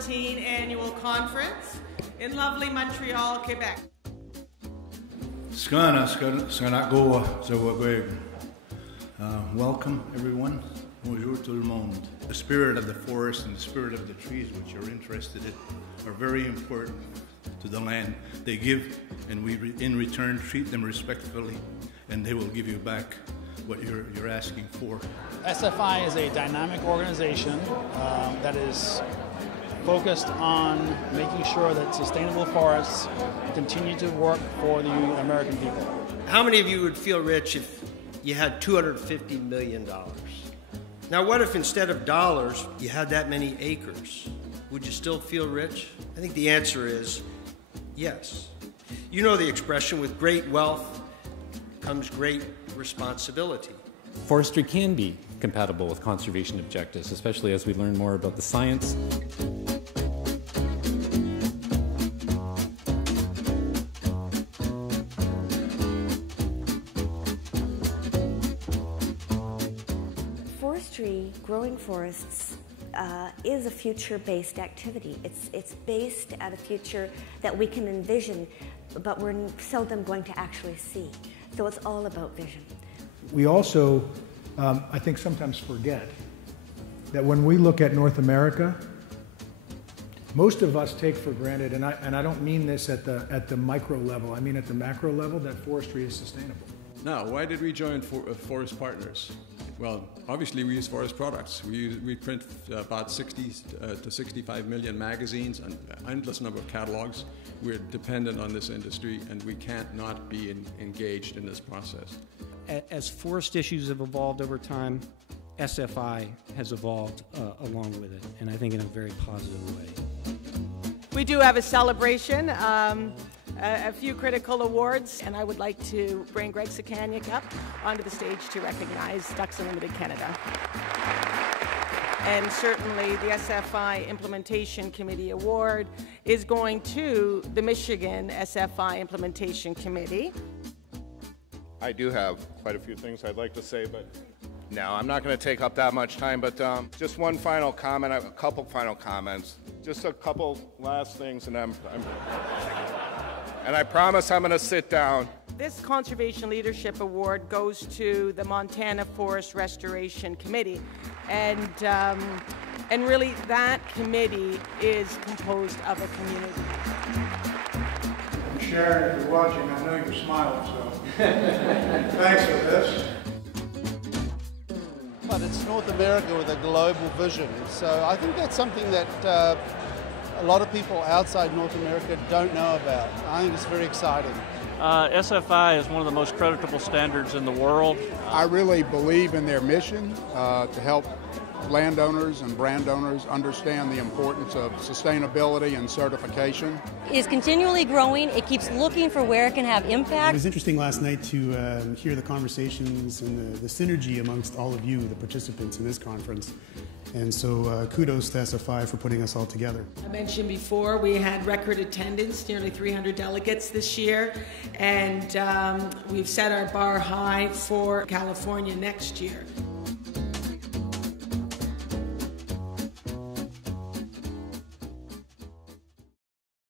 2014 Annual Conference in lovely Montreal, Quebec. Welcome everyone. Bonjour tout le monde. The spirit of the forest and the spirit of the trees, which you're interested in, are very important to the land. They give, and we in return treat them respectfully, and they will give you back what you're asking for. SFI is a dynamic organization that is focused on making sure that sustainable forests continue to work for the American people. How many of you would feel rich if you had $250 million? Now what if instead of dollars you had that many acres? Would you still feel rich? I think the answer is yes. You know the expression, with great wealth comes great responsibility. Forestry can be compatible with conservation objectives, especially as we learn more about the science. Forestry, growing forests, is a future-based activity. It's based at a future that we can envision, but we're seldom going to actually see. So it's all about vision. We also, I think, sometimes forget that when we look at North America, most of us take for granted, and I don't mean this at the micro level, I mean at the macro level, that forestry is sustainable. Now, why did we join Forest Partners? Well, obviously we use forest products. We print about 60 to 65 million magazines and an endless number of catalogs. We're dependent on this industry, and we can't not be engaged in this process. As forest issues have evolved over time, SFI has evolved along with it, and I think in a very positive way. We do have a celebration, a few critical awards, and I would like to bring Greg Sakaniak up onto the stage to recognize Ducks Unlimited Canada. And certainly the SFI Implementation Committee Award is going to the Michigan SFI Implementation Committee. I do have quite a few things I'd like to say, but no, I'm not going to take up that much time, but just one final comment, a couple final comments, just a couple last things, and I promise I'm going to sit down. This Conservation Leadership Award goes to the Montana Forest Restoration Committee, and really that committee is composed of a community. Sharon, if you're watching, I know you're smiling, so thanks for this. But it's North America with a global vision, so I think that's something that a lot of people outside North America don't know about. I think it's very exciting. SFI is one of the most creditable standards in the world. I really believe in their mission to help landowners and brand owners understand the importance of sustainability and certification. It is continually growing. It keeps looking for where it can have impact. It was interesting last night to hear the conversations and the synergy amongst all of you, the participants in this conference. And so kudos to SFI for putting us all together. I mentioned before we had record attendance, nearly 300 delegates this year, and we've set our bar high for California next year.